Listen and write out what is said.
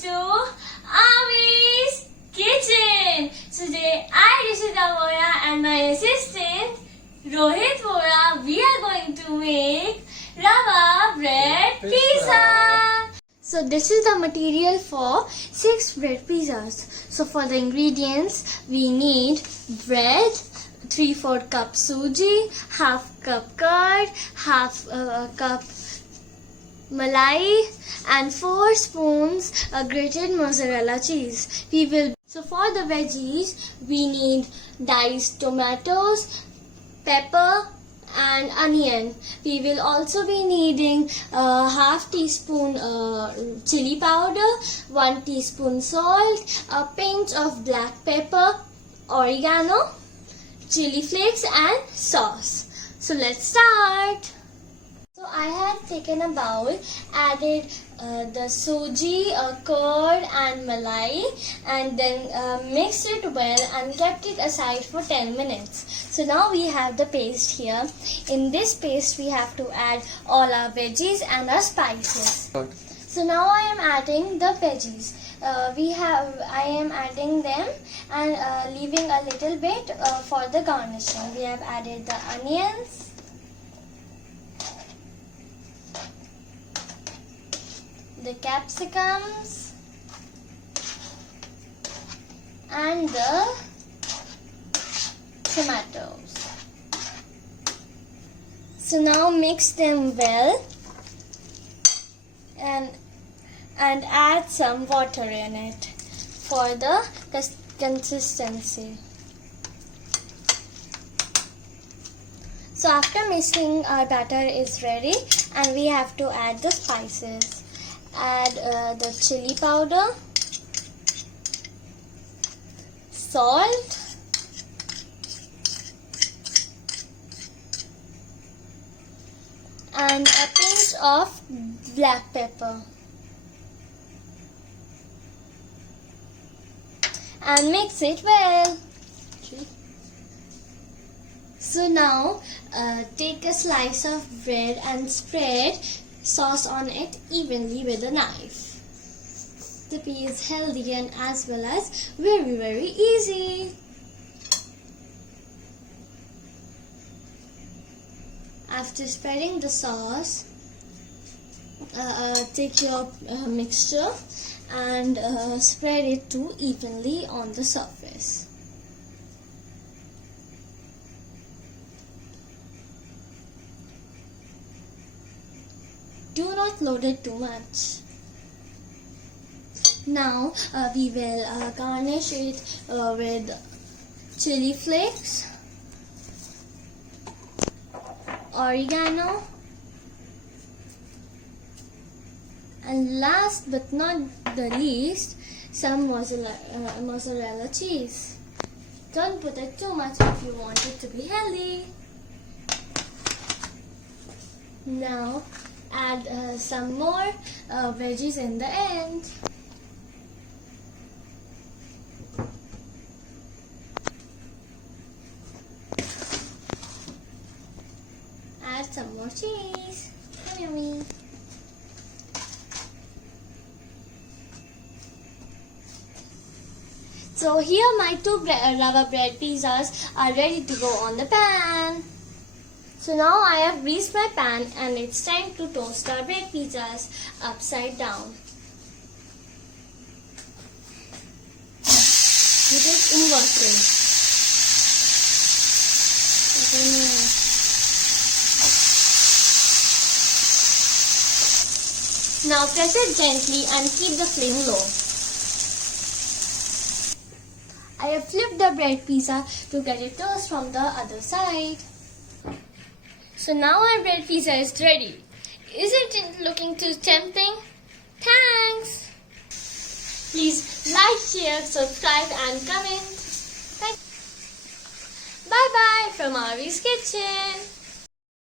to Avi's kitchen. Today I, Rishita Vora, and my assistant Rohit Vora, we are going to make Rava bread pizza. So this is the material for 6 bread pizzas. So for the ingredients, we need bread, 3/4 cup suji, half cup curd, half cup malai, and 4 spoons grated mozzarella cheese. So for the veggies, we need diced tomatoes, pepper and onion. We will also be needing half teaspoon chili powder, 1 teaspoon salt, a pinch of black pepper, oregano, chili flakes and sauce. So let's start. So I have taken a bowl, added the suji, curd and malai, and then mixed it well and kept it aside for 10 minutes. So now we have the paste here. In this paste we have to add all our veggies and our spices. So now I am adding the veggies. I am adding them and leaving a little bit for the garnishing. We have added the onions, the capsicums and the tomatoes. So now mix them well and add some water in it for the consistency. So after mixing, our batter is ready and we have to add the spices. Add the chili powder, salt, and a pinch of black pepper, and mix it well. So now take a slice of bread and spread sauce on it evenly with a knife. The recipe is healthy and as well as very easy. After spreading the sauce, take your mixture and spread it too evenly on the surface. Do not load it too much. Now we will garnish it with chili flakes, oregano, and last but not the least, some mozzarella cheese. Don't put it too much if you want it to be healthy. Now add some more veggies in the end. Add some more cheese. Yummy. So here my 2 rava bread pizzas are ready to go on the pan. So now I have greased my pan and it's time to toast our bread pizzas upside down. It is inverted. Now press it gently and keep the flame low. I have flipped the bread pizza to get it toast from the other side. So now our bread pizza is ready. Isn't it looking too tempting? Thanks! Please like, share, subscribe and comment. Bye bye from Avi's kitchen.